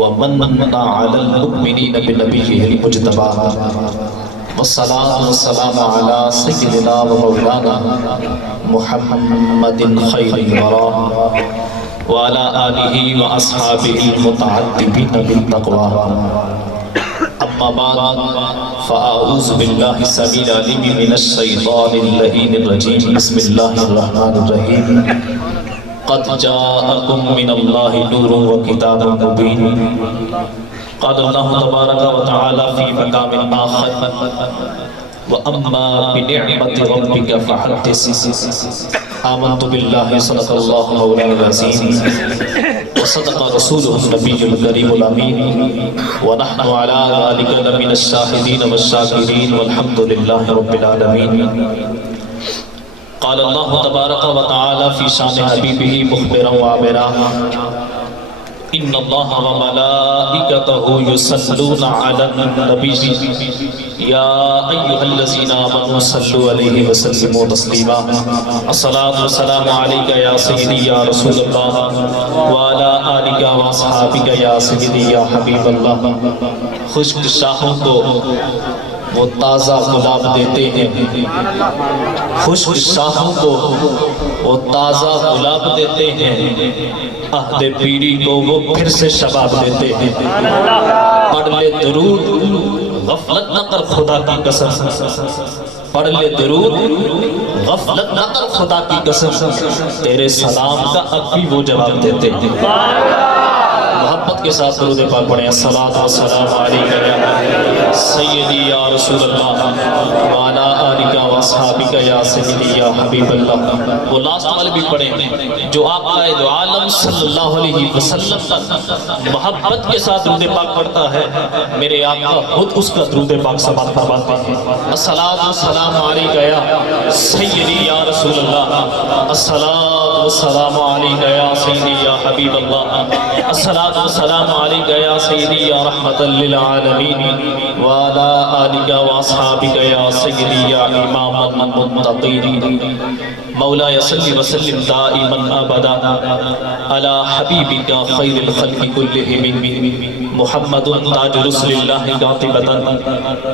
ومن على المؤمنين بنبيه المجتبى والصلاة والسلام على سيدنا ومولانا محمد خير الورى وعلى آله وأصحابه المتعدبين بالتقوى. أما بعد فأعوذ بالله السميع العليم من الشيطان اللعين الرجيم. بسم الله الرحمن الرحيم. قد جاءكم من الله نور وكتاب مبين. قال الله تبارك وتعالى في مقام آخر وأما بنعمة ربك فحدث. آمنت بالله صدق الله مولانا العظيم وصدق رسوله النبي الكريم الأمين ونحن على ذلك لمن الشاهدين والشاكرين والحمد لله رب العالمين. قال الله تبارك وتعالى في شان حبيبه مخبرا وعبرا إن الله وملائكته يصلون على النبي يا أيها الذين آمنوا صلوا عليه وسلموا تسليما. الصلاة والسلام عليك يا سيدي يا رسول الله وعلى آلك وأصحابك يا سيدي يا حبيب الله. خشک شاخوں کو وہ تازہ گلاب دیتے ہیں، خشک شاخوں کو وہ تازہ گلاب دیتے ہیں، عہد پیری کو وہ پھر سے شباب دیتے ہیں. پڑھ لے درود غفلت نہ کر خدا کی قسم، پڑھ لے درود غفلت نہ کر خدا کی قسم، تیرے سلام کا اب بھی وہ جواب دیتے ہیں. محبت کے ساتھ درود پاک پڑھیں. الصلاۃ والسلام علیک یا سیدی یا رسول اللہ وعلی آلک واصحابک یا سیدی یا حبیب اللہ. وہ لاسٹ والے بھی پڑھیں جو آپ قائد عالم صلی اللہ علیہ وسلم پر محبت کے ساتھ درود پاک پڑھتا ہے، میرے آقا خود اس کا درود پاک سماعت فرماتے ہیں. الصلاۃ والسلام علیک یا سیدی یا رسول اللہ، الصلاۃ والسلام علیک یا سیدی یا حبیب اللہ، الصلاۃ والسلام علیک یا سیدی یا رحمت للعالمین وعلی آلک واصحابک یا سیدی یا امام المتقین. مولاي صل وسلم دائما ابدا على حبيبك خير الخلق كلهم محمد تاج رسل الله قاطبة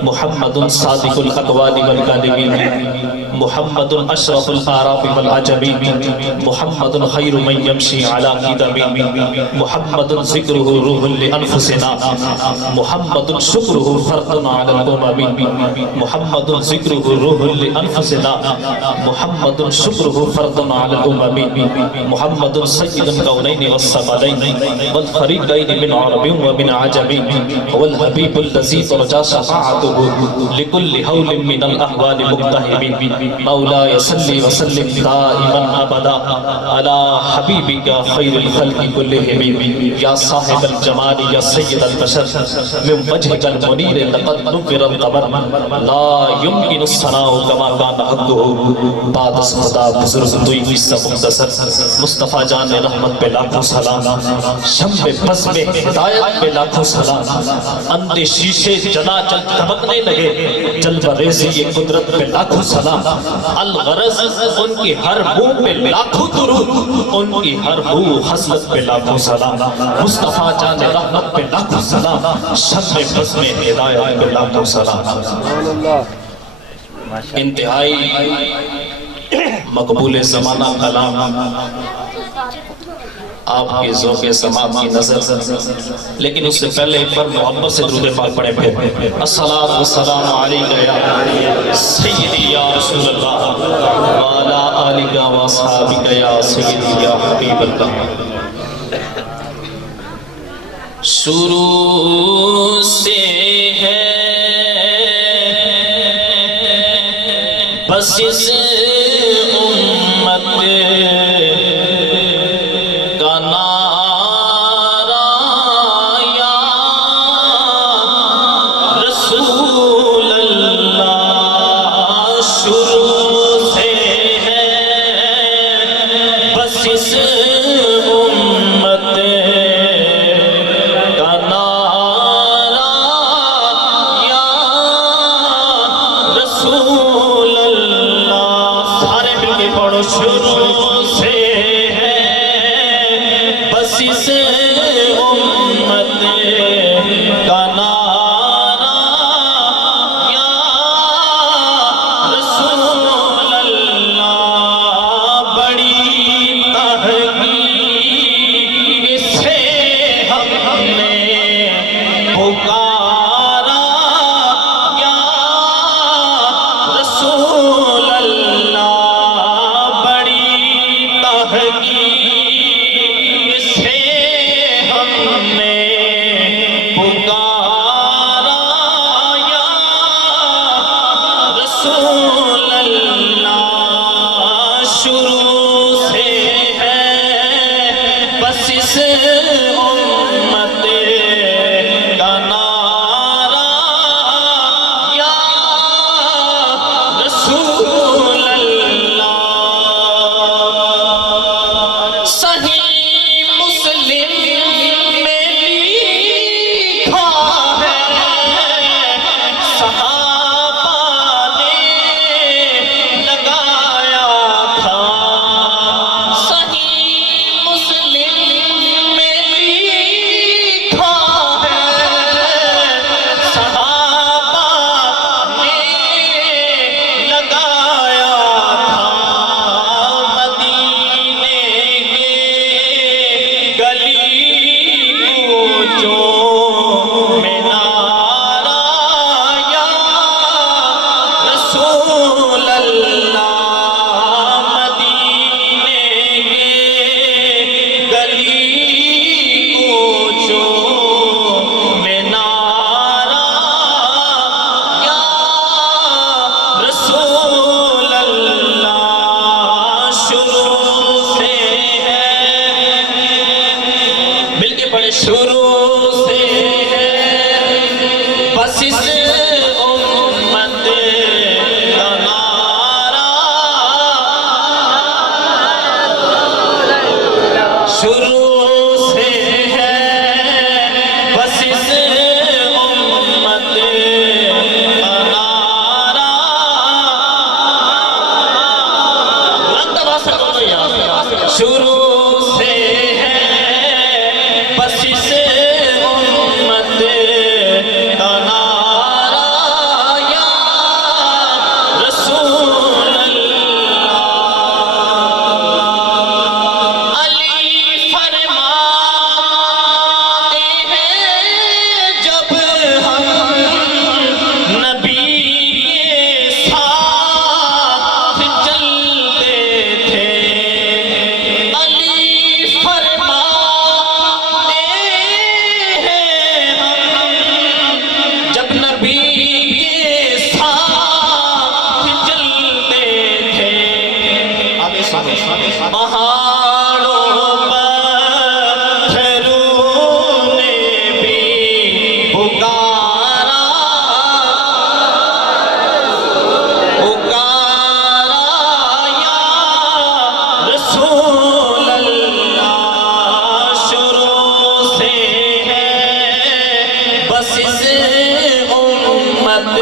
محمد صادق الاقوال والكاذبين محمد اشرف الاعراب والعجمين محمد خير من يمشي على قدم محمد ذكره روح لانفسنا محمد شكره فرد على الامم محمد ذكره روح لانفسنا محمد شكره فرض على الأمم محمد سيد الكونين والثقلين والفريقين من عرب ومن عجم والحبيب الذي ترجى شفاعته لكل هول من الأحوال مقتحم. مولاي صل وسلم دائما أبدا على حبيبك خير الخلق كلهم يا صاحب الجمال يا سيد البشر من وجهك المنير لقد نور القمر لا يمكن الثناء كما كان حقه. بعد خدا بزرگ دوئی قصہ مختصر مصطفیٰ جان رحمت پہ لاکھوں سلام، شمع بزم ہدایت پہ لاکھوں سلام، اندھے شیشے جلا چل دھمکنے لگے جل بریزی قدرت پہ لاکھوں سلام. الغرض ان کی ہر منہ پہ لاکھوں درود، ان کی ہر منہ حسرت پہ لاکھوں سلام. مصطفیٰ جان رحمت پہ لاکھوں سلام، شمع بزم ہدایت پہ لاکھوں سلام. انتہائی مقبول زمانہ کلام آپ کے ذوق سماعت کی نظر، لیکن اس سے پہلے ایک بار محبت سے درود پاک پڑھیں پھر. الصلاۃ والسلام علیک یا سیدی یا رسول اللہ وعلی آلک واصحابک یا سیدی یا حبیب اللہ. شروع سے ہے بس اس کا نعرہ یا رسول اللہ. شروع سے ہے بس اس امت کا نعرہ یا رسول اللہ. نے پکارا یا رسول اللہ، شروع سے ہے بس اس امت کا نعرہ یا رسول اللہ۔ صحیح مسلم میں لکھا ہے صحابہ نے لگایا تھا، صحیح مسلم میں لکھا ہے صحابہ نے لگایا تھا، مدینے کے گلی کوچوں میں نعرہ یا رسول اللہ، مدینے کے گلی کوچوں میں نعرہ یا رسول اللہ، شروع سے ہے، مل کے پڑھے، شروع سے ہے بس اس امت کا نعرہ، شروع سے ہے بس اس امت کا نعرہ، شروع سے ہے بس اس امت کا نعرہ یا رسول اللہ۔ علی فرماتے ہیں جب ہم نبی کے ساتھ چلتے تھے، علی فرماتے ہیں ہم جب نبی کے ساتھ چلتے تھے، پہاڑوں پتھروں نے بھی پکارا پکارا یا رسول اللہ، شروع سے ہے بس اس امت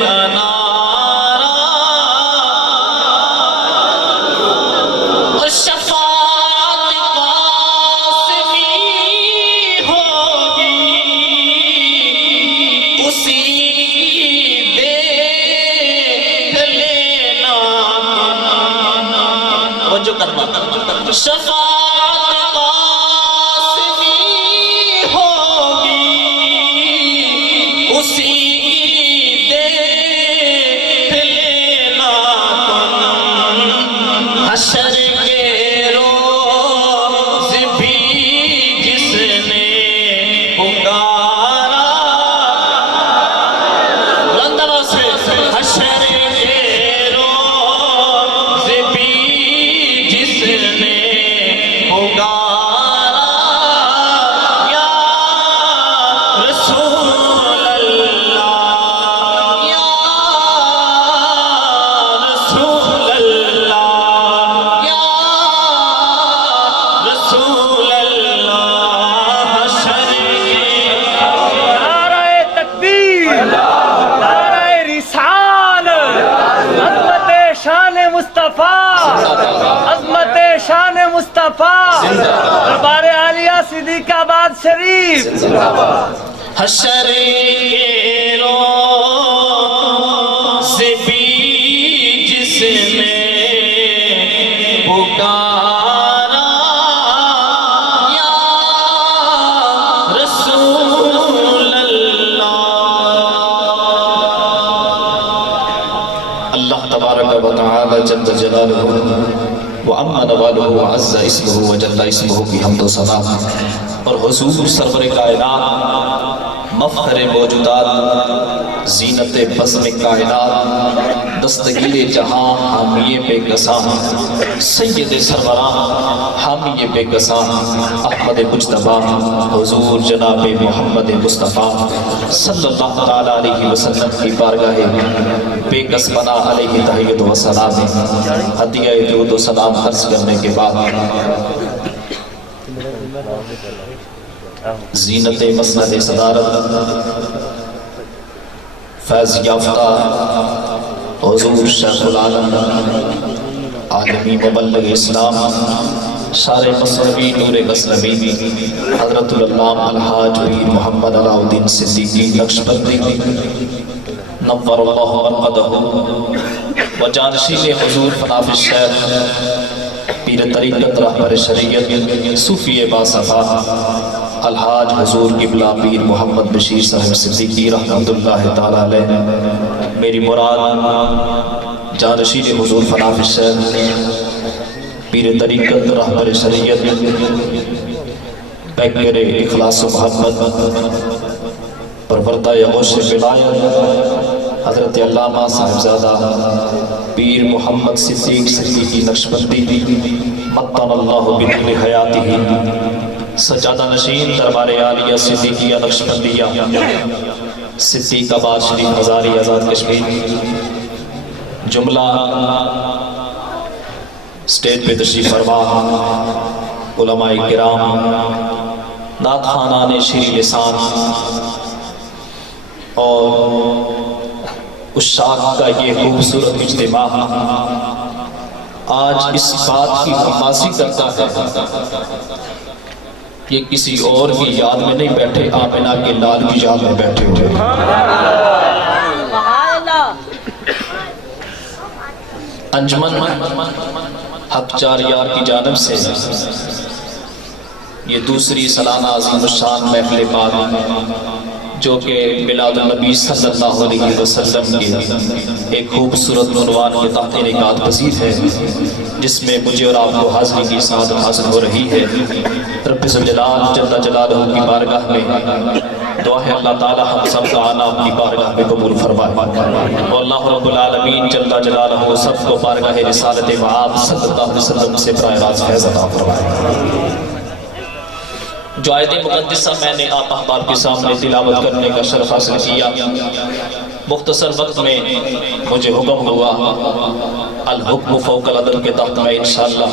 کا نعرہ، اور شفاعت قاسمی ہوگی اسی دیکھ لینا، توجہ کرنا، شفاعت قاسمی ہوگی اسی دیکھ لینا، حشر کے روز بھی جس نے پکارا، بلندہ سے حشر کے روز بھی جس نے پکارا یا رسول اللہ یا رسول اللہ یا رسول اللہ، حشر کے نعرہ تکبیر، نعرہ رسالت، عظمت شان مصطفیٰ، عظمت شان مصطفیٰ، دربار عالیہ صدیق آباد شریف، حشر کے روز بھی جس نے پکارا یا رسول اللہ۔ اللہ تبارک و تعالی جل جلالہ و عم نوالہ و عز اسمہ و جل اسمہ کی حمد و ثنا اور حضور سرور کائنات مفخر موجودات زینت بزم کائنات دستگیر جہاں حامی بے کساں سید سروران حامی بے کساں احمد مجتبی حضور جناب محمد مصطفیٰ صلی اللہ تعالیٰ علیہ وسلم کی بارگاہ بے کس پناہ علیہ تحیت و سلام ہدیہ درود و سلام عرض کرنے کے بعد زینت مسند صدارت فیض یافتہ حضور شیخ العالم عالمی مبلغ اسلام شارع مصنوی نور غزنوی حضرت العلام الحاج پیر محمد علاء الدین صدیقی نقشبندی نور اللہ مرقدہ و جانشین حضور فناف الشیخ پیر طریقت رہبر شریعت صوفی باصفا الحاج حضور قبلہ پیر محمد بشیر صاحب صدیقی رحمت اللہ تعالیٰ علیہ میری مراد جانشین حضور فناف الشیخ پیر طریقت رہبر شریعت پیکر اخلاص و محمد پروردہ غوث ولایت حضرت علامہ صاحبزادہ پیر محمد صدیق صدیقی نقشبندی مطن اللہ بطول حیاتہ سجادہ نشین دربار عالیہ صدیقیہ نقشبندیہ صدیق آباد شریف ہزاری آزاد کشمیر جملہ اسٹیج پہ تشریف فرما علماء کرام نعت خوانان شیریں لسان اور عشاق کا یہ خوبصورت اجتماع آج اس بات کی حماسی کرتا ہے کہ کسی اور کی یاد میں نہیں بیٹھے آمنہ کے لال کی یاد میں بیٹھے ہوئے انجمن حق چار یار کی جانب سے یہ دوسری سالانہ عظیم الشان محفل پاک جو کہ میلاد النبی صلی اللہ علیہ وسلم کے ایک خوبصورت عنوان کے تحت انعقاد پذیر ہے جس میں مجھے اور آپ کو حاضری کی سعادت حاصل ہو رہی ہے رب ذوالجلال جل جلالہ کی بارگاہ میں دعا ہے اللہ تعالی ہم سب کا آنا اپنی بارگاہ میں قبول فرمائے اور اللہ رب العالمین جل جلالہ سب کو بارگاہ رسالت وآب صلی اللہ علیہ وسلم سے براہ راست فیض عطا فرمائے جو آیت مقدسہ میں نے آپ احباب کے سامنے تلاوت کرنے کا شرف حاصل کیا مختصر وقت میں مجھے حکم ہوا الحکم فوق العدل کے تحت میں انشاءاللہ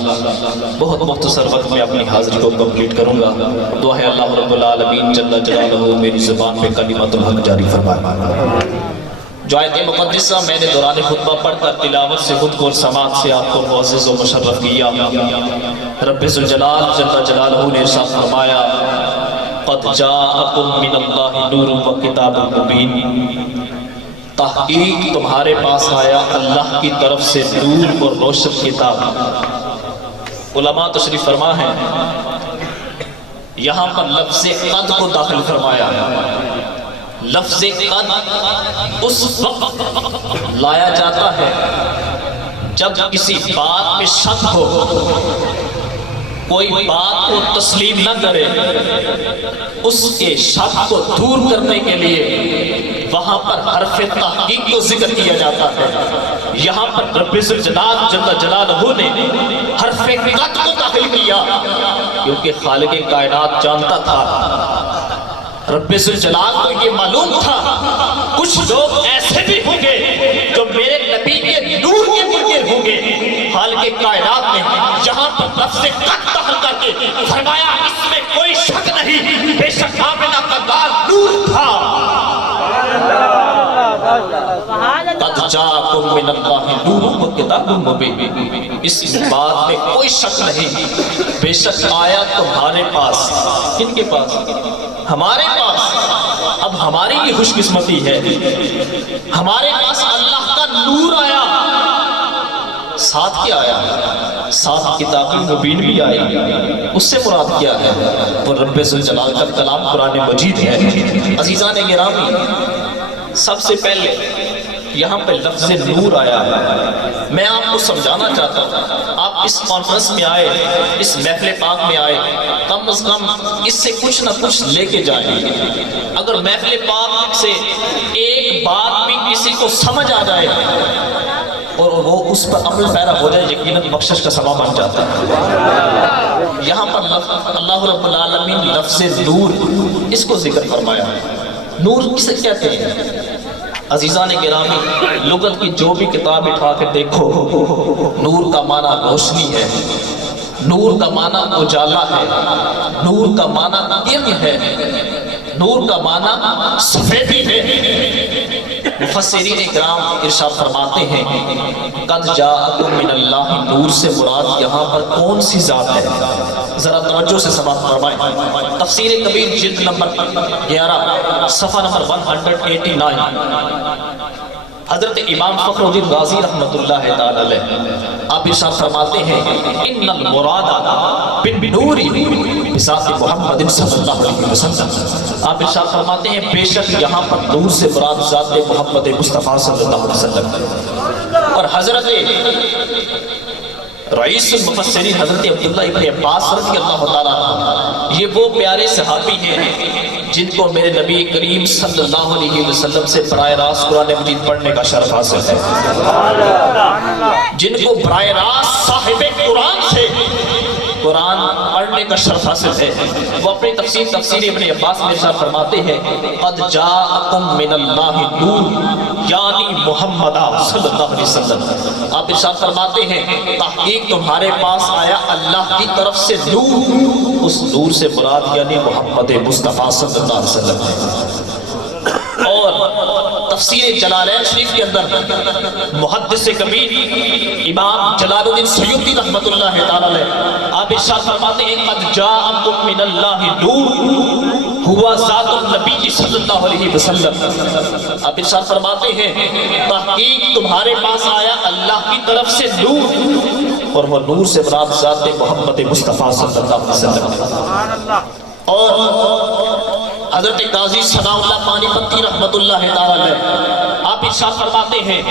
بہت مختصر وقت میں اپنی حاضری کو کمپلیٹ کروں گا دعا ہے اللہ رب العالمین جل جلالہ میری زبان پہ کلمۃ الحق جاری فرمائے جو آیت مقدسہ میں نے دوران خطبہ پڑھ کر تلاوت سے خود کو اور سماعت سے آپ کو معزز و مشرف کیا رب ذوالجلال جل جلالہ نے ارشاد فرمایا قد جاءکم من اللہ نور و کتاب مبین تحقیق تمہارے پاس آیا اللہ کی طرف سے نور اور روشن کتاب علماء تشریف فرما ہے یہاں پر لفظ قد کو داخل فرمایا لفظ قد اس وقت لایا جاتا ہے جب کسی بات میں شک ہو کوئی بات کو تسلیم نہ کرے اس کے شک کو دور کرنے کے لیے وہاں پر حرف تحقیق کو ذکر کیا جاتا ہے یہاں پر رب ذوالجلال جل جلالہ نے حرف قد کو داخل کیا کیونکہ خالق کائنات جانتا تھا رب ذوالجلال کو یہ معلوم تھا کچھ لوگ ایسے بھی ہوں گے جو میرے نبی کے نور کے منکر ہوں گے خالق کائنات نے یہاں پر لفظ قد داخل کر کے فرمایا اس میں کوئی شک نہیں بے شک آمنہ کا لال نور تھا قد جاءکم من اللہ نور و کتاب مبین اس بات میں کوئی شک نہیں بے شک آیا تمہارے پاس کن کے پاس ہمارے پاس اب ہماری یہ خوش قسمتی ہے ہمارے پاس اللہ کا نور آیا ساتھ کیا آیا ساتھ کتاب مبین بھی آئی اس سے مراد کیا ہے وہ رب ذوالجلال کا کلام قرآن مجید ہے عزیزان گرامی سب سے پہلے یہاں پہ لفظ نور آیا ہے، میں آپ کو سمجھانا چاہتا ہوں، آپ اس کانفرنس میں آئے، اس محفل پاک میں آئے، کم از کم اس سے کچھ نہ کچھ لے کے جائیں۔ اگر محفل پاک سے ایک بات بھی کسی کو سمجھ آ جائے اور وہ اس پر عمل پیرا ہو جائے، یقیناً بخشش کا سبب بن جاتا ہے۔ یہاں پر اللہ رب العالمین لفظ نور اس کو ذکر فرمایا ہے۔ نور کسے کہتے ہیں؟ عزیزان گرامی، لغت کی جو بھی کتاب اٹھا کے دیکھو، نور کا معنی روشنی ہے، نور کا معنی اجالا ہے، نور کا معنی علم ہے، نور کا معنی سفیدی ہے۔ مفسرین کرام ارشاد فرماتے ہیں قد جاءکم من اللہ، نور سے مراد یہاں پر کون سی ذات ہے؟ ذرا توجہ سے سماعت فرمائیں۔ تفسیر کبیر جلد نمبر 11 صفحہ نمبر 189، حضرت امام فخر الدین غازی رحمت اللہ تعالی علیہ آپ ارشاد فرماتے ہیں ان المراد بالنور بذات محمد صلی اللہ علیہ وسلم، آپ ارشاد فرماتے ہیں بے شک یہاں پر نور سے مراد ذات محمد مصطفیٰ صلی اللہ علیہ وسلم۔ اور حضرت رئیس المفسرین حضرت عبداللہ ابن عباس رضی اللہ تعالیٰ عنہ، یہ وہ پیارے صحابی ہیں جن کو میرے نبی کریم صلی اللہ علیہ وسلم سے براہ راست قرآن مجید پڑھنے کا شرف حاصل ہے، جن کو براہ راست صاحب قرآن سے قرآن پڑھنے کا شرف حاصل ہے۔ وہ اپنی تفسیر ابن عباس میں ارشاد فرماتے ہیں قد جاءکم من اللہ نور، یعنی محمد صلی اللہ علیہ وسلم، آپ ارشاد فرماتے ہیں تحقیق تمہارے پاس آیا اللہ کی طرف سے نور، اس نور سے مراد یعنی محمد مصطفیٰ صلی اللہ علیہ وسلم ہے۔ اور تفسیر جلالین شریف کے اندر محدث کبیر امام جلال الدین سیوطی رحمت اللہ تعالی علیہ آپ ارشاد فرماتے ہیں قد جاءکم من اللہ نور ہوا ذات النبی صلی اللہ علیہ وسلم، آپ ارشاد فرماتے ہیں تحقیق تمہارے پاس آیا اللہ کی طرف سے نور، اور وہ نور سے مراد ذات محمد مصطفیٰ صلی اللہ علیہ وسلم۔ اور حضرت قاضی ثناء اللہ پانی پتی رحمت اللہ تعالی علیہ آپ ارشاد فرماتے ہیں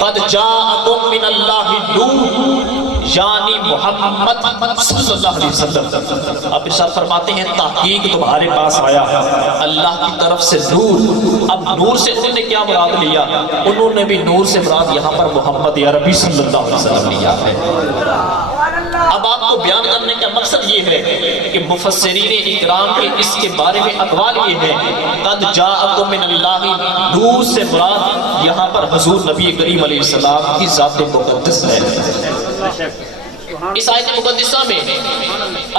قد جاءکم من اللہ نور، یعنی محمد صلی اللہ علیہ وسلم، آپ ارشاد فرماتے ہیں تحقیق تمہارے پاس آیا اللہ کی طرف سے نور۔ اب نور سے انہوں نے کیا مراد لیا؟ انہوں نے بھی نور سے مراد یہاں پر محمد عربی صلی اللہ علیہ وسلم لیا ہے۔ اب آپ کو بیان کرنے کا مقصد یہ ہے کہ مفسرین اکرام کے اس کے بارے میں اقوال یہ ہے قد جاءکم من اللہ نور سے مراد یہاں پر حضور نبی کریم علیہ السلام کی ذات مقدس ہے۔ اس آیت مقدسہ میں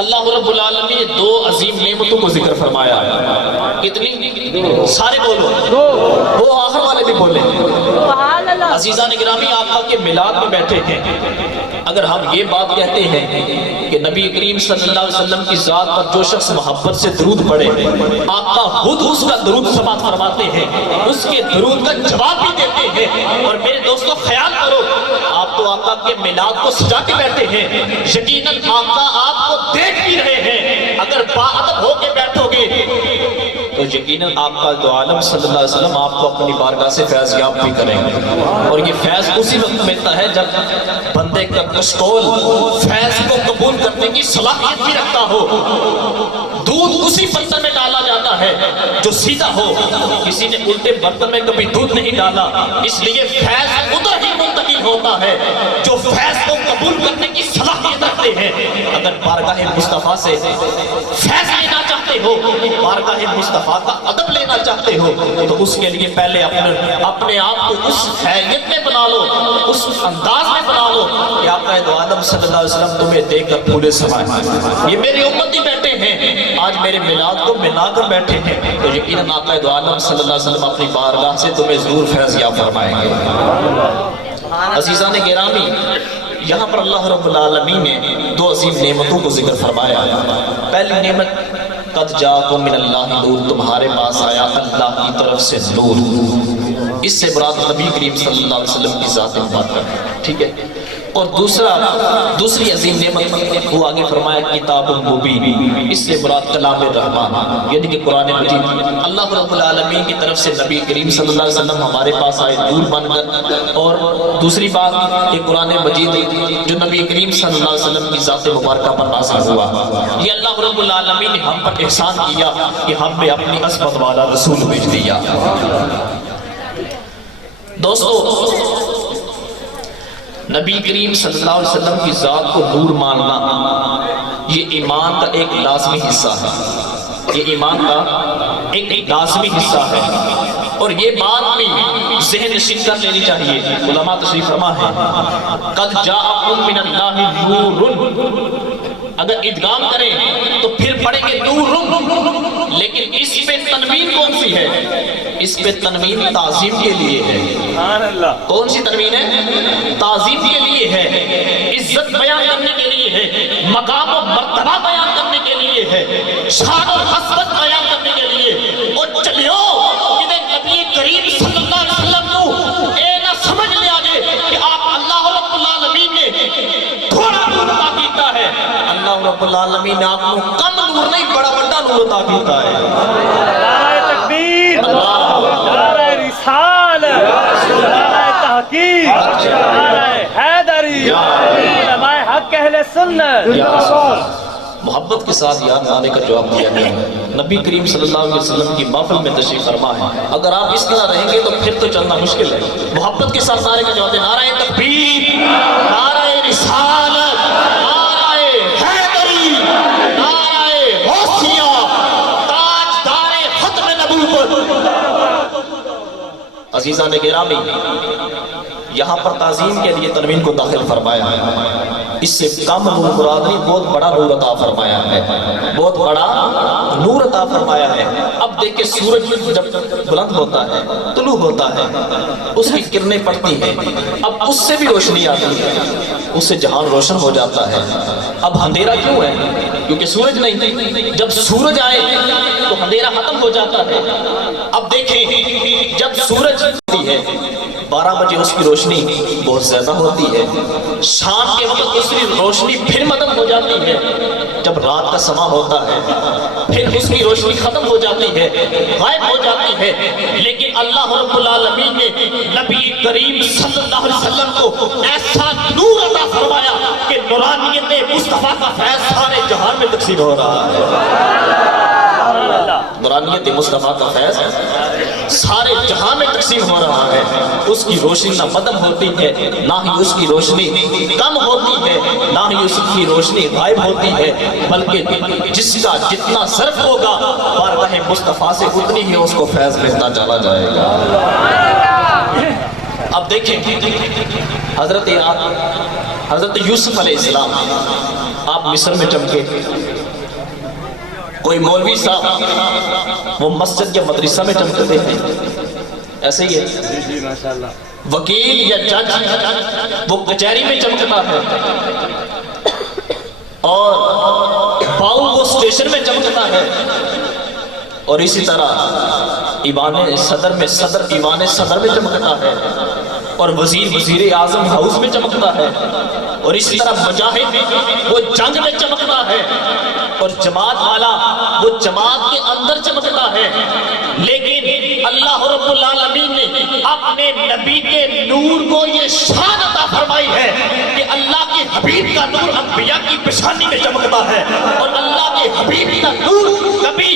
اللہ رب العالمین نے دو عظیم نعمتوں کو ذکر فرمایا۔ کتنی؟ سارے بولو، وہ آخر والے بھی بولے۔ عزیزان گرامی، آقا کے میلاد میں بیٹھے ہیں، اگر ہم یہ بات کہتے ہیں کہ نبی کریم صلی اللہ علیہ وسلم کی ذات پر جو شخص محبت سے درود پڑھے، آقا خود اس کا درود سماعت فرماتے ہیں، اس کے درود کا جواب بھی دیتے ہیں۔ اور میرے دوستو خیال کرو، آپ تو آقا کے میلاد کو سجا کے بیٹھے ہیں، یقیناً آقا آپ کو دیکھ بھی رہے ہیں۔ اگر باادب ہو کے بیٹھو گے تو یقیناً آقا دو عالم صلی اللہ علیہ وسلم آپ کو اپنی بارگاہ سے فیض یاب بھی کریں گے، اور یہ فیض اسی وقت ملتا ہے جب بندے کا کشکول فیض کو قبول کرنے کی صلاحیت بھی رکھتا ہو۔ دودھ اسی برتن میں ڈالا جاتا ہے جو سیدھا ہو، کسی نے الٹے برتن میں کبھی دودھ نہیں ڈالا، اس لیے فیض ادھر ہی منتقل ہوتا ہے جو فیض کو قبول کرنے کی صلاحیت رکھتے ہیں۔ اگر بارگاہ مصطفیٰ سے فیض لینا چاہتے ہو، بارگاہ مصطفیٰ کا ادب لینا چاہتے ہو، تو اس کے لیے پہلے اپنے آپ کو اس حیثیت میں بنا لو، اس انداز میں بنا لو کہ آقا دو عالم صلی اللہ علیہ وسلم تمہیں دیکھ کر پھولے سمائے۔ یہ میری امتی بیٹھے ہیں، آج میرے میلاد کو منا کر بیٹھے ہیں، تو یقیناً آقا دو عالم صلی اللہ علیہ وسلم اپنی بارگاہ سے تمہیں ضرور فیض یاب فرمائیں گے۔ عزیزان گرامی، یہاں پر اللہ رب العالمین نے دو عظیم نعمتوں کو ذکر فرمایا۔ پہلی نعمت قد جاءکم من اللہ نور، تمہارے پاس آیا اللہ کی طرف سے نور، اس سے مراد نبی کریم صلی اللہ علیہ وسلم کی ذات مبارک ہے، ٹھیک ہے۔ اور دوسری عظیم نعمت وہ آگے فرمایا کتاب مبین، اس سے مراد کلام الرحمن یعنی کہ قرآن مجید۔ اللہ رب العالمین کی طرف سے نبی کریم صلی اللہ علیہ وسلم ہمارے پاس آئے نور بن کر، اور دوسری بات کہ قرآن مجید جو نبی کریم صلی اللہ علیہ وسلم کی ذات مبارکہ پر نازل ہوا، یہ اللہ رب العالمین نے ہم پر احسان کیا کہ ہم نے اپنی عظمت والا رسول بھیج دیا۔ دوستو، نبی کریم صلی اللہ علیہ وسلم کی ذات کو نور ماننا یہ ایمان کا ایک لازمی حصہ ہے، یہ ایمان کا ایک لازمی حصہ ہے، اور یہ بات بھی ذہن نشین کر لینی چاہیے۔ علماء تشریف فرما ہے قد جاءکم من اللہ نور، اگر ادغام کریں تو پھر پڑھیں گے نور، لیکن اس پہ تنوین کون سی ہے؟ اس پہ تنوین تعظیم کے لیے ہے۔ سبحان اللہ۔ کون سی تنوین ہے؟ تعظیم کے لیے ہے، عزت بیان کرنے کے لیے ہے، مقام و مرتبہ بیان کرنے کے لیے ہے، شان و حسبت بیان کرنے کے لیے۔ اور چلیو کہ نبی کریم صلی اللہ علیہ وسلم کو اے نہ سمجھ لیا جائے کہ آپ اللہ رب العالمین نے تھوڑا نور عطا کیتا ہے، اللہ رب العالمین نے آپ کو کم نور نہیں بڑا بڑا نور عطا کیتا ہے۔ نعرہ تکبیر، نعرہ رسالت، نعرہ تحقیق، نعرہ حیدری، علماء حق اہل سنت۔ محبت کے ساتھ یاد آنے کا جواب دیا گیا۔ نبی کریم صلی اللہ علیہ وسلم کی محفل میں تشریف فرما ہے، اگر آپ اس طرح رہیں گے تو پھر تو چلنا مشکل ہے۔ محبت کے ساتھ نعرے کا جواب دیں، نعرہ تکبیر، نعرہ رسالت، نعرہ حیدری، نعرہ غوثیہ، تاجدار ختم نبوت۔ عزیزان گرامی، یہاں پر تعظیم کے لیے تنوین کو داخل فرمایا ہے، اس سے کم نور مراد نہیں، بہت بڑا نور عطا فرمایا ہے، بہت بڑا نور عطا فرمایا ہے۔ اب دیکھیں سورج جب بلند ہوتا ہے، طلوع ہوتا ہے، اس کی کرنیں پڑتی ہیں، اب اس سے بھی روشنی آتی ہے، اس سے جہان روشن ہو جاتا ہے۔ اب اندھیرا کیوں ہے؟ کیونکہ سورج نہیں، جب سورج آئے تو اندھیرا ختم ہو جاتا ہے۔ اب دیکھیں جب سورج ہے 12 بجے اس کی روشنی بہت زیادہ ہوتی ہے، شام کے وقت اس کی روشنی پھر مدم ہو جاتی ہے، جب رات کا سما ہوتا ہے پھر اس کی روشنی ختم ہو جاتی ہے، غائب ہو جاتی ہے۔ لیکن اللہ رب العالمین نے نبی کریم صلی اللہ علیہ وسلم کو ایسا نور عطا فرمایا کہ نورانیت مصطفیٰ کا فیض سارے جہان میں تقسیم ہو رہا ہے۔ نورانیت مصطفیٰ کا فیض سارے جہاں میں تقسیم ہو رہا ہے۔ اس کی روشنی نہ مدم ہوتی ہے، نہ ہی اس کی روشنی کم ہوتی ہے، نہ ہی اس کی روشنی غائب ہوتی ہے، بلکہ جس کا جتنا صرف ہوگا بارگاہ مصطفیٰ سے اتنی ہی اس کو فیض ملتا چلا جائے گا۔ اب دیکھیں حضرت یوسف علیہ السلام آپ مصر میں چمکے، کوئی مولوی صاحب وہ مسجد یا مدرسہ میں چمکتے ہیں، ایسے ہی ہے۔ وکیل یا جج وہ کچہری میں چمکتا ہے، اور باؤ وہ اسٹیشن میں چمکتا ہے، اور اسی طرح ایوان صدر میں ایوان صدر میں چمکتا ہے، اور وزیر اعظم ہاؤس میں چمکتا ہے، اور اسی طرح مجاہد وہ جنگ میں چمکتا ہے، اور جماعت والا وہ جماعت کے اندر چمکتا ہے۔ لیکن اللہ رب العالمین نے اپنے نبی کے نور کو یہ شان عطا فرمائی ہے کہ اللہ کے حبیب کا نور انبیاء کی پیشانی میں چمکتا ہے، اور اللہ کے حبیب کا نور کبھی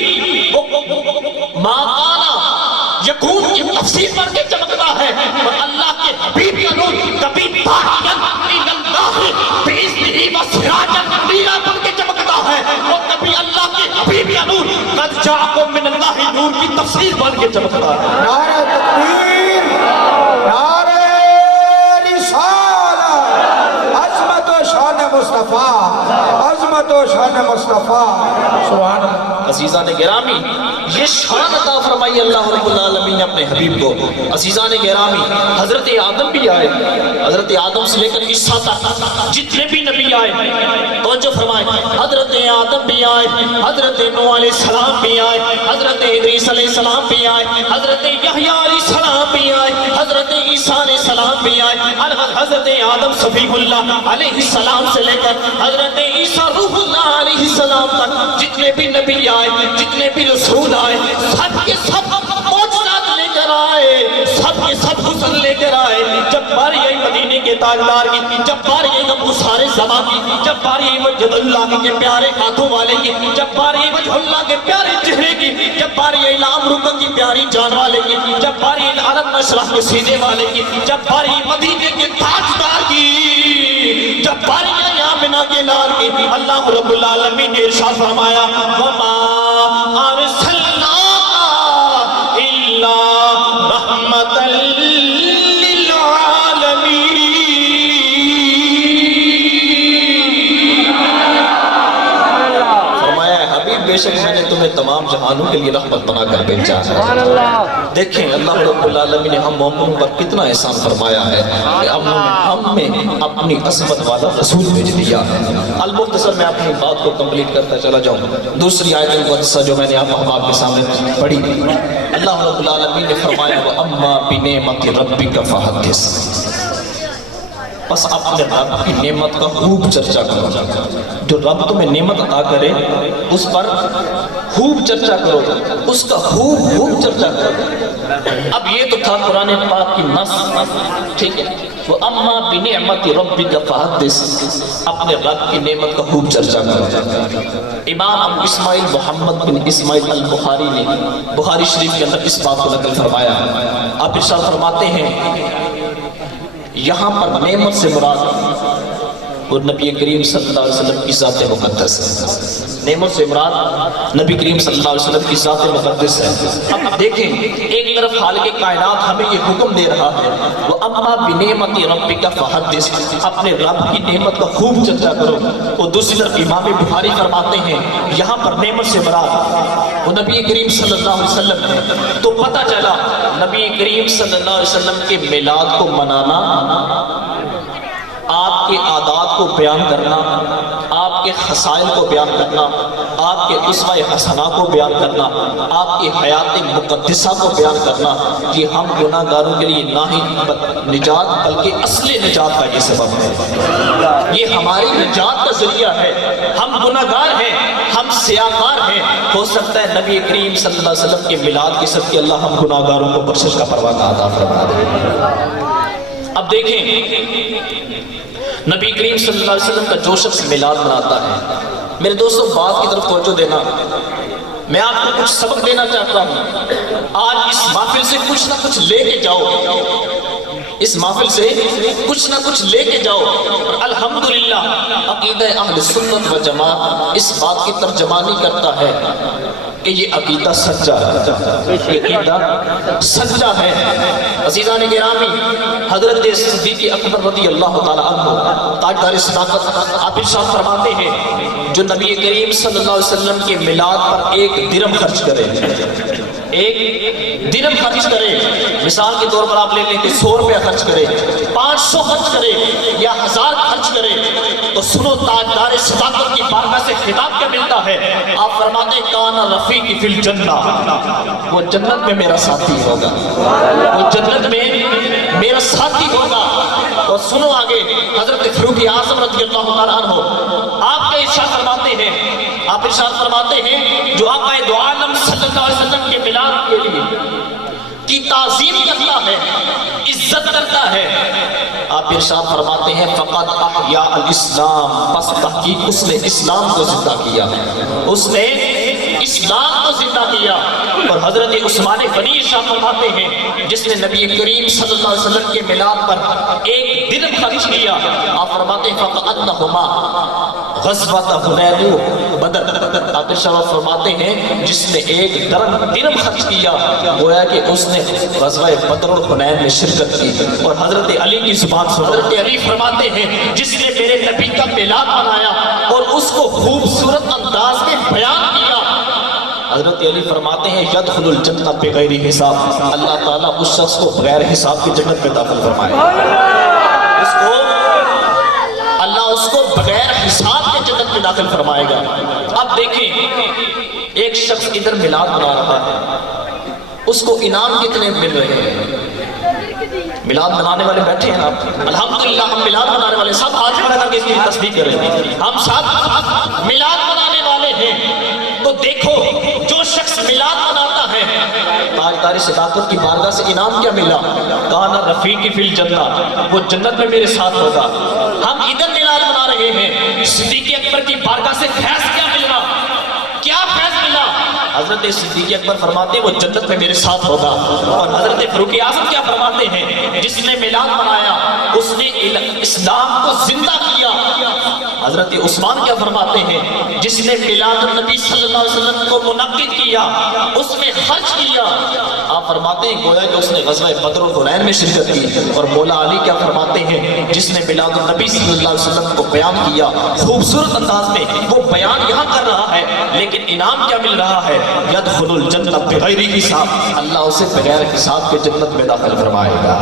ما کانا یکون کی تفسیر پڑھ کے چمکتا ہے، اور اللہ کے حبیب کا نور کبھی باقیاً اللہ بإذنہ وسراجاً منیرا بن کے چمکتا ہے، اور کبھی اللہ کے حبیب کا نور قد جاءکم من اللہ نور کی تفسیر بن کے چمکتا ہے۔ نعرہ تکبیر، نعرہ رسالت، عظمت و شان مصطفیٰ، عظمت و شان مصطفیٰ، سبحان اللہ۔ عزیزان گرامی، یہ شان عطا فرمائی اللہ رب العالمین نے اپنے حبیب کو۔ عزیزان گرامی، حضرت آدم بھی آئے، حضرت آدم سے لے کر عیسیٰ تک جتنے بھی نبی آئے توجہ فرمائیں، حضرت آدم بھی آئے، حضرت نوح علیہ السلام بھی آئے، حضرت ادریس علیہ السلام بھی آئے، حضرت یحییٰ علیہ السلام بھی آئے، حضرت حضرت عیسیٰ علیہ السلام بھی آئے، حضرت آدم صفی اللہ علیہ السلام سے لے کر حضرت عیسیٰ روح اللہ علیہ السلام تک جتنے بھی نبی آئے، جتنے بھی رسول آئے، سب کے سب معجزات لے کر آئے، سب کے سب حسن لے کر آئے۔ جب باری آئی مدینے کے تاجدار کی، جب باری آئی ابو سارے زمان کی، جب باری آئی وجد اللہ کے پیارے ہاتھوں والے کی، جب باری آئی وجہ اللہ کے پیارے چہرے کی، جب باری آئی لام رکن کی پیاری جان والے کی، جب باری آئی علم نشرح کے سینے والے کی، جب باری آئی مدینے کے تاجدار کی، جب باری آئی آمنہ کے لال کی، اللہ رب العالمین نے ارشاد فرمایا وَمَا أَرْسَلْنَاكَ إِلَّا رَحْمَةً لِلْعَالَمِينَ۔ فرمایا ہے حبیب بے شک میں نے تمہیں تمام جہانوں کے لیے رحمت بنا کر بھیجا ہے۔ دیکھیں اللہ رب العالمین نے ہم مومنوں پر کتنا احسان فرمایا ہے کہ ہم میں اپنی عظمت والا رسول بھیج دیا ہے۔ المختصر میں اپنی بات کو کمپلیٹ کرتا چلا جاؤں۔ دوسری آیت المقدسہ جو میں نے آپ کے سامنے پڑھی، اللہ رب العالمین نے فرمایا وَأَمَّا بِنِعْمَةِ رَبِّكَ فَحَدِّثْ، بس اپنے رب کی نعمت کا خوب چرچا کرو۔ جو رب تمہیں نعمت عطا کرے اس پر خوب چرچا کرو، اس کا خوب چرچا کرو۔ اب یہ تو تھا قرآن پاک کی نص، ٹھیک ہے، وَأَمَّا بِنِعْمَةِ رَبِّكَ فَحَدِّثْ، اپنے رب کی نعمت کا خوب چرچا کرو۔ امام ابو اسماعیل محمد بن اسماعیل البخاری نے بخاری شریف کے اندر اس بات کو نقل فرمایا۔ آپ ارشاد فرماتے ہیں یہاں پر نعمت سے مراد اور نبی کریم صلی اللہ علیہ وسلم کی ذات مقدس ہے۔ نعمت سے مراد نبی کریم صلی اللہ علیہ وسلم کی ذات مقدس ہے۔ اب دیکھیں ایک طرف خالق کائنات ہمیں یہ حکم دے رہا ہے وَأَمَّا بِنِعْمَةِ رَبِّكَ فَحَدِّثْ، اپنے رب کی نعمت کا خوب چرچا کرو۔ اور دوسری طرف امام بخاری فرماتے ہیں یہاں پر نعمت سے مراد وہ نبی کریم صلی اللہ علیہ وسلم ہے۔ تو پتہ چلا نبی کریم صلی اللہ علیہ وسلم کے میلاد کو منانا، آپ کے عادات کو بیان کرنا، آپ کے خصائل کو بیان کرنا، آپ کے اسوہ حسنہ کو بیان کرنا، آپ کی حیات مقدسہ کو بیان کرنا، یہ ہم گناہ گاروں کے لیے نہ ہی نجات بلکہ اصل نجات کا یہ سبب ہے۔ یہ ہماری نجات کا ذریعہ ہے۔ ہم گناہ گار ہیں، ہم سیاہکار ہیں، ہو سکتا ہے نبی کریم صلی اللہ علیہ وسلم کے میلاد کے صدقے اللہ ہم گناہ گاروں کو بخشش کا پروانہ عطا فرما دے۔ اب دیکھیں نبی کریم صلی اللہ علیہ وسلم کا جو شخص میلاد مناتا ہے، میرے دوستوں بات کی طرف توجہ دینا، میں آپ کو کچھ سبق دینا چاہتا ہوں۔ آج اس محفل سے کچھ نہ کچھ لے کے جاؤ، اس محفل سے کچھ نہ کچھ لے کے جاؤ۔ اور الحمدللہ عقیدہ اہل سنت و جماعت اس بات کی ترجمانی کرتا ہے کہ یہ عقیدہ سچا ہے، یہ عقیدہ سچا ہے۔ عزیزان گرامی، حضرت صدیق اکبر رضی اللہ تعالیٰ عنہ تاجدار صداقت آپ ارشاد فرماتے ہیں جو نبی کریم صلی اللہ علیہ وسلم کے میلاد پر 1 درہم خرچ کرے، 1 درہم خرچ کرے، مثال کے طور پر آپ لے لیں کہ 100 روپیہ خرچ کرے، 500 خرچ کرے یا 1000 خرچ کرے، تو سنو تاجدار صداقت کی بارگاہ سے خطاب کیا ملتا ہے؟ آپ فرماتے ہیں کانا رفیقی فی الجنہ، وہ جنت میں میرا ساتھی ہوگا، وہ جنت میں میرا ساتھی ہوگا۔ اور سنو آگے حضرت فاروق اعظم رضی اللہ تعالیٰ عنہ آپ کا ارشاد فرماتے ہیں، آپ ارشاد فرماتے ہیں جو آقا دو عالم صلی اللہ علیہ وسلم کے میلاد کے لیے کی تعظیم کرتا ہے، عزت کرتا ہے، آپ ارشاد فرماتے ہیں فقط احیاء الاسلام، پس تحقیق اس نے اسلام کو زندہ کیا، اس نے اسلام کو زندہ کیا۔ اور حضرت عثمان غنی ارشاد فرماتے ہیں جس نے نبی کریم صلی اللہ علیہ وسلم کے میلاد پر 1 درہم خرچ کیا، آپ فرماتے ہیں فقطنہما غزوۃ حنین و بدر، آپ ارشاد فرماتے ہیں جس نے 1 درہم خرچ کیا گویا کہ اس نے غزوہ بدر اور حنین میں شرکت کی۔ اور حضرت علی کی زبان سے حضرت علی فرماتے ہیں جس نے میرے نبی کا میلاد منایا اور اس کو خوبصورت انداز میں بیان کیا، حضرت علی فرماتے ہیں یدخل الجنہ بغیر حساب، اللہ تعالیٰ اس شخص کو بغیر حساب کی جنت میں داخل فرمائے، اللہ اس کو بغیر حساب کے جنت میں داخل فرمائے گا۔ اب دیکھیں ایک شخص ادھر میلاد منا رہا ہے، اس کو انعام کتنے مل رہے ہیں؟ میلاد منانے والے بیٹھے ہیں آپ، الحمدللہ ہم میلاد منانے والے سب ہاتھ کھڑا کر کے اس کی تصدیق کریں، ہم سب میلاد منانے والے ہیں۔ تو دیکھو جو شخص میلاد مناتا ہے، تاجدار صداقت کی بارگاہ سے انعام کیا ملا؟ کانا رفیقی فی الجنہ، وہ جنت میں میرے ساتھ ہوگا۔ ہم ادھر میلاد منا رہے ہیں، صدیق اکبر کی بارگاہ سے فیض کیا ملا؟ کیا فیض ملا؟ حضرت صدیق اکبر فرماتے ہیں وہ جنت میں میرے ساتھ ہوگا، اور حضرت فاروق اعظم کیا فرماتے ہیں؟ جس نے میلاد منایا اس نے اسلام کو زندہ کیا۔ حضرت عثمان کیا فرماتے ہیں؟ جس نے میلاد النبی صلی اللہ علیہ وسلم کو منعقد کیا، اس میں خرچ کیا۔ آپ فرماتے ہیں گویا کہ اس نے غزوہ بدر و حنین میں شرکت کی۔ اور مولا علی کیا فرماتے ہیں؟ جس نے میلاد النبی صلی اللہ علیہ وسلم کو بیان کیا، خوبصورت انداز میں وہ بیان یہاں کر رہا ہے، لیکن انعام کیا مل رہا ہے؟ یدخل الجنہ بغیر حساب، اللہ اسے بغیر حساب کے جنت میں داخل فرمائے گا۔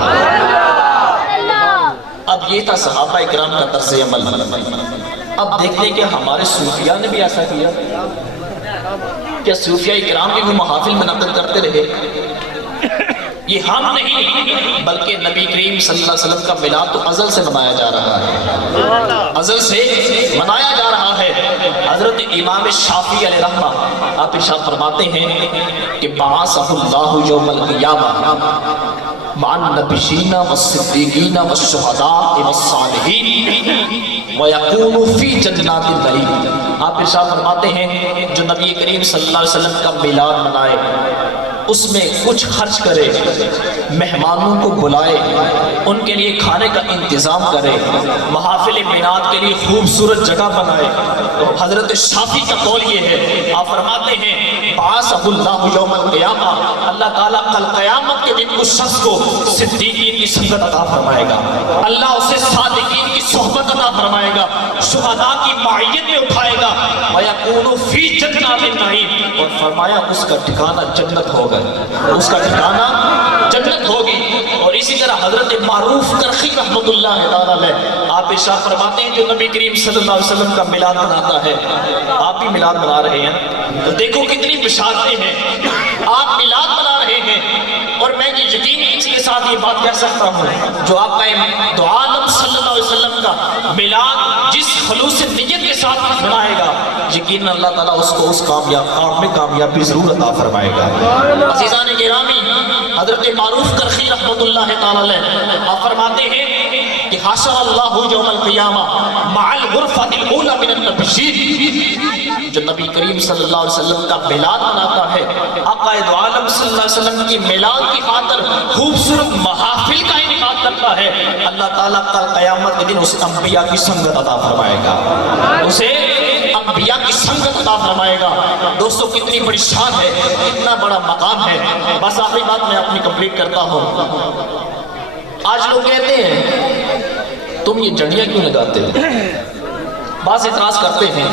اب یہ تھا صحابہ اکرام کا طرز عمل۔ اب دیکھتے ہیں کہ ہمارے صوفیاء نے بھی ایسا کیا؟ کیا صوفیاء اکرام بھی وہ محافل منعقد کرتے رہے؟ یہ ہم نہیں بلکہ نبی کریم صلی اللہ علیہ وسلم کا میلاد تو ازل سے منایا جا رہا ہے، ازل سے منایا جا رہا ہے۔ حضرت امام شافعی علیہ رحمہ آپ ارشاد فرماتے ہیں کہ بعثہ اللہ یوم القیامہ مع النبیین والصدیقین والشہداء والصالحین ویکون فی جنات النعیم۔ آپ ارشاد فرماتے ہیں جو نبی کریم صلی اللہ علیہ وسلم کا میلاد منائے، اس میں کچھ خرچ کرے، مہمانوں کو بلائے، ان کے لیے کھانے کا انتظام کرے، محافل میلاد کے لیے خوبصورت جگہ بنائے، تو حضرت شافعی کا قول یہ ہے، آپ فرماتے ہیں بعثہ اللہ یوم القیامہ، اللہ تعالیٰ کل قیامت کے دن اس شخص کو صدیقین کی سنگت عطا فرمائے گا، اللہ اسے صادقین کی صحبت عطا فرمائے گا، شہداء کی معیت میں اٹھائے گا، وَيَكُونُ فِي جَنَّاتِ النَّعِيمِ، اور فرمایا اس کا ٹھکانہ جنت ہوگا، اس کا ٹھکانہ جنت ہوگی۔ اور اسی طرح حضرت معروف کرخی رحمت اللہ تعالیٰ علیہ آپ ارشاد فرماتے ہیں جو نبی کریم صلی اللہ علیہ وسلم کا میلاد مناتا ہے، آپ بھی میلاد منا رہے ہیں، تو دیکھو کتنی بشارتیں ہیں، آپ میلاد منا رہے ہیں، اور میں یہ یقین اس کے ساتھ یہ بات کہہ سکتا ہوں جو آپ کا دو عالم صلی اللہ علیہ وسلم کا میلاد جس خلوص نیت کے ساتھ منائے گا، یقین اللہ تعالیٰ اس کو اس کام میں کامیابی ضرور عطا فرمائے گا۔ عزیزان گرامی، حضرت معروف کرخی رحمت اللہ تعالیٰ علیہ آپ فرماتے ہیں کہ حشر اللہ یوم القیامہ مع الغرفۃ الاولی من النبیین، جو نبی کریم صلی اللہ علیہ وسلم کا میلاد مناتا ہے، آقا دو عالم صلی اللہ علیہ وسلم کی میلاد کی خاطر خوبصورت محافل کا انعقاد کرتا ہے، اللہ تعالیٰ کل قیامت کے دن اسے انبیاء کی سنگت عطا فرمائے گا، اسے انبیاء کی سنگت عطا فرمائے گا۔ دوستو کتنی بڑی شان ہے، کتنا بڑا مقام ہے۔ بس آخری بات میں اپنی کمپلیٹ کرتا ہوں۔ آج لوگ کہتے ہیں تم یہ جڑیاں کیوں لگاتے ہو؟ بعض اعتراض کرتے ہیں،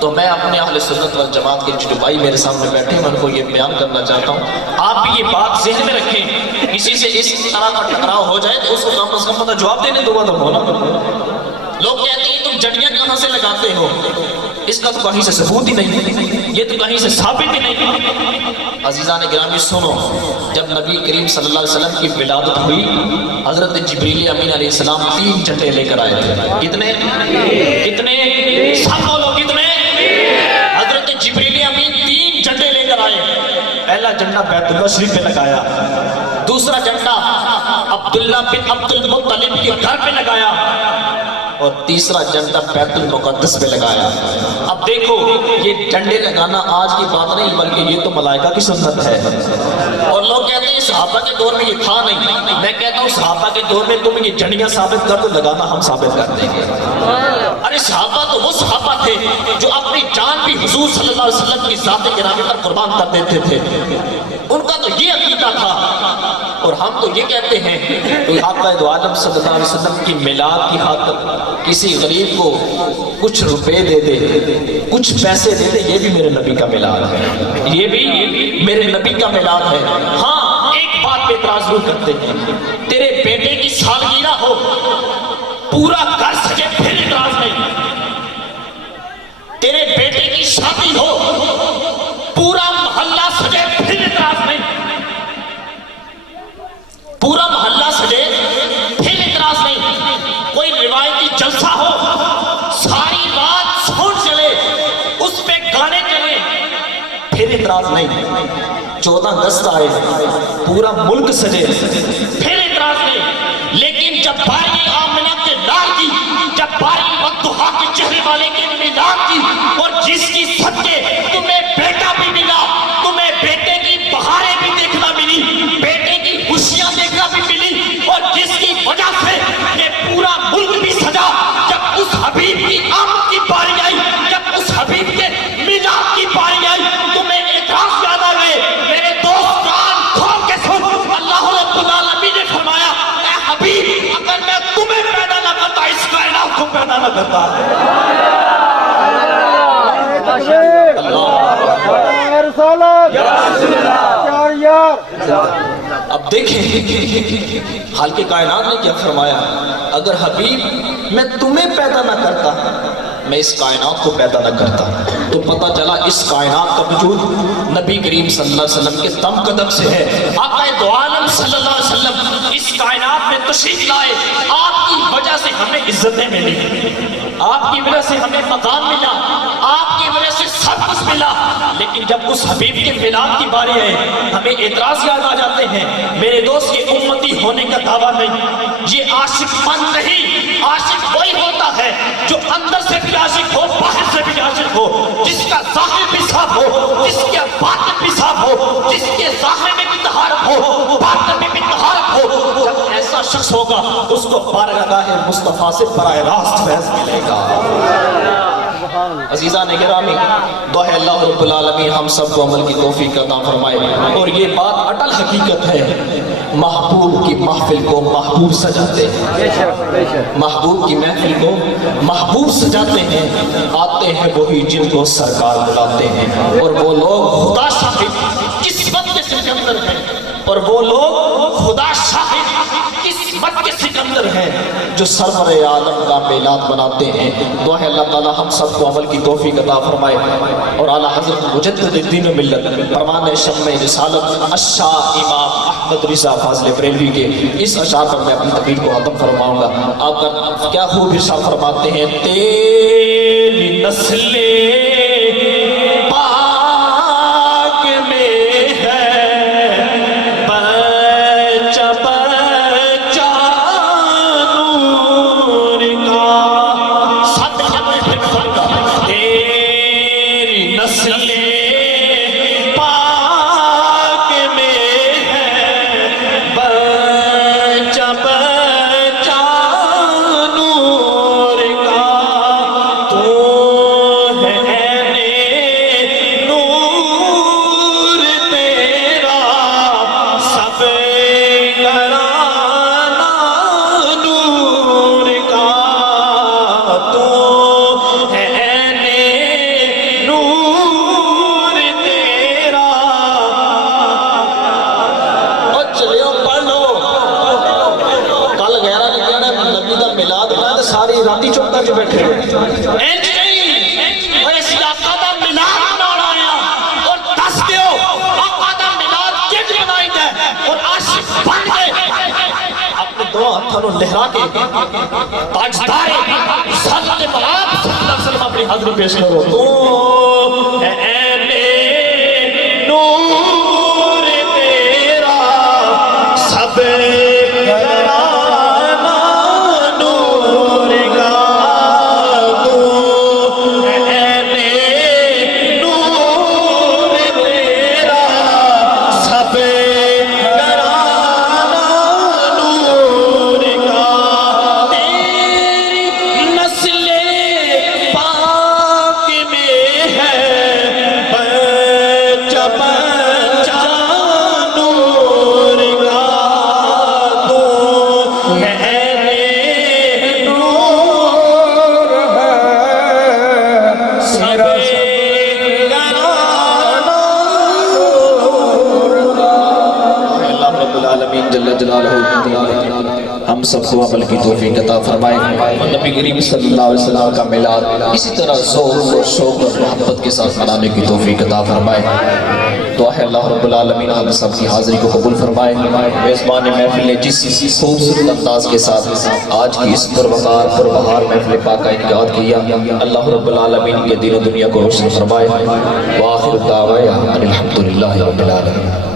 تو میں اپنے اہل سنت والجماعت کے جو بھائی میرے سامنے بیٹھے ہیں ان کو یہ بیان کرنا چاہتا ہوں، آپ بھی یہ بات ذہن میں رکھیں، کسی سے اس طرح کا ٹکراؤ ہو جائے تو اس کو کم از کم پتہ جواب دینے دو تو ہونا۔ لوگ کہتے ہیں تم جڑیاں کہاں سے لگاتے ہو؟ اس کا تو کہیں سے ثبوت ہی نہیں، یہ تو کہیں سے ثابت ہی نہیں۔ عزیزان گرامی سنو، جب نبی کریم صلی اللہ علیہ وسلم کی ولادت ہوئی، حضرت جبریل امین علیہ السلام 3 جھنڈے لے کر آئے تھے۔ کتنے؟ سب بولو کتنے؟ حضرت جبریل امین 3 جھنڈے لے کر آئے۔ پہلا جھنڈا بیت اللہ شریف پہ لگایا، دوسرا جھنڈا عبداللہ بن عبد المطلب کے گھر پہ لگایا، اور تیسرا جھنڈا بیت المقدس پہ لگایا۔ اب دیکھو یہ جھنڈے لگانا آج کی بات نہیں بلکہ یہ تو ملائکہ کی سنت ہے، اور لوگ کہتے ہیں صحابہ کے دور میں یہ تھا نہیں، میں کہتا ہوں صحابہ کے دور میں تم یہ جھنڈیاں ثابت کر دو، لگانا ہم ثابت کر دیں گے۔ ارے صحابہ تو وہ صحابہ تھے جو اپنی جان بھی حضور صلی اللہ علیہ وسلم کی ذات گرامی پر قربان کر دیتے تھے، ان کا تو یہ عقیدہ تھا، اور ہم تو یہ کہتے ہیں کہ آقا دو عالم صلی اللہ علیہ وسلم کی میلاد کی خاطر کسی غریب کو کچھ روپے دے دے، کچھ پیسے دے دے، یہ بھی میرے نبی کا میلاد ہے، یہ بھی میرے نبی کا میلاد ہے۔ ہاں ایک بات پہ اعتراض ضرور کرتے ہیں، تیرے بیٹے کی سالگرہ ہو پورا کر سکے پھر اعتراض نہیں، تیرے بیٹے کی شادی ہو پورا محلہ سجے پھر اعتراض نہیں، پورا محلہ سجے اعتراض نہیں. 14 اگست آئے, پورا ملک سجے, پھر اعتراض نہیں. لیکن جب باری آمنہ کے لال کی, جب باری والضحیٰ کے چہرے والے کے میلاد کی, اور جس کی صدقے تمہیں بیٹا بھی ملا, تمہیں بیٹے کی بہاریں بھی دیکھنا ملی, بیٹے کی خوشیاں دیکھنا بھی ملی, اور جس کی وجہ سے یہ پورا ملک بھی سجا, جب اس حبیب کی آمد کی باری آئی, جب اس حبیب کے میلاد کی باری آئی, تمہیں اعتراض یاد آ گئے. میرے دوست کان کھول کے سن, اللہ رب العالمین نے فرمایا اے حبیب, اگر میں تمہیں پیدا نہ کرتا اس کائنات کو پیدا نہ کرتا. اب دیکھیں حال کے کائنات نے کیا فرمایا, اگر حبیب میں تمہیں پیدا نہ کرتا, میں اس کائنات کو پیدا نہ کرتا. تو پتہ چلا اس کائنات کا وجود نبی کریم صلی اللہ علیہ وسلم کے دم قدم سے ہے. آقا دو عالم صلی اللہ علیہ وسلم اس کائنات میں تشریف لائے, آپ کی وجہ سے ہمیں عزتیں ملی, آپ کی وجہ سے ہمیں مقام ملا, آپ کی وجہ سے سب کچھ ملا. لیکن جب اس حبیب کے میلاد کی باری ہے, ہمیں اعتراض یاد آ جاتے ہیں. میرے دوست کے امتی ہونے کا دعویٰ نہیں, یہ عاشق من نہیں. عاشق وہی ہوتا ہے جو اندر سے بھی عاشق ہو, باہر سے بھی عاشق ہو, جس کا ظاہر بھی صاف ہو, جس کے باطن بھی صاف ہو, جس کے ظاہر میں بھی طہارت ہو, باطن میں بھی طہارت ہو. جب ایسا شخص ہوگا اس کو بارگاہ مصطفیٰ سے براہ راست فیض ملے گا. عزیزان گرامی, دعا ہے اللہ رب العالمین ہم سب کو عمل کی توفیق عطا فرمائے. اور یہ بات اٹل حقیقت ہے, محبوب کی محفل کو محبوب سجاتے ہیں, محبوب کی محفل کو محبوب سجاتے ہیں. آتے ہیں وہی جن کو سرکار بلاتے ہیں, اور وہ لوگ خدا شاہد قسمت کے سکندر ہیں, اور وہ لوگ خدا شاہد قسمت کے سکندر ہیں جو سرور عالم کا میلاد بناتے ہیں. دعا ہے اللہ تعالی ہم سب کو عمل کی توفیق عطا فرمائے. اور اعلیٰ حضرت مجدد دین و ملت پروان شمع رسالت الشاہ امام احمد رضا فاضل بریلوی کے اس اشعار پر میں اپنی تقریر کو ختم فرماؤں گا. آپ کا کیا خوب ارشاد فرماتے ہیں, تیری نسل لہرا کے تاجدار رسالت پاک صلی اللہ علیہ وسلم اپنی حاضری پیش کرو. تو اے نور تیرا سب ہم سب کو عمل کی توفیق عطا فرمائے. نبی کریم صلی اللہ علیہ وسلم کا میلاد اسی طرح ذوق اور شوق اور محبت کے ساتھ منانے کی توفیق عطا فرمائے. دعا ہے اللہ رب العالمین ہم سب کی حاضری کو قبول فرمائے. میزبان محفل نے جس خوبصورت انداز کے ساتھ آج کی اس پروقار پربہار محفل پاک کا انعقاد کیا، اللہ رب العالمین کے دین و دنیا کو روشن فرمائے. وآخر دعوانا ان الحمدللہ رب العالمین.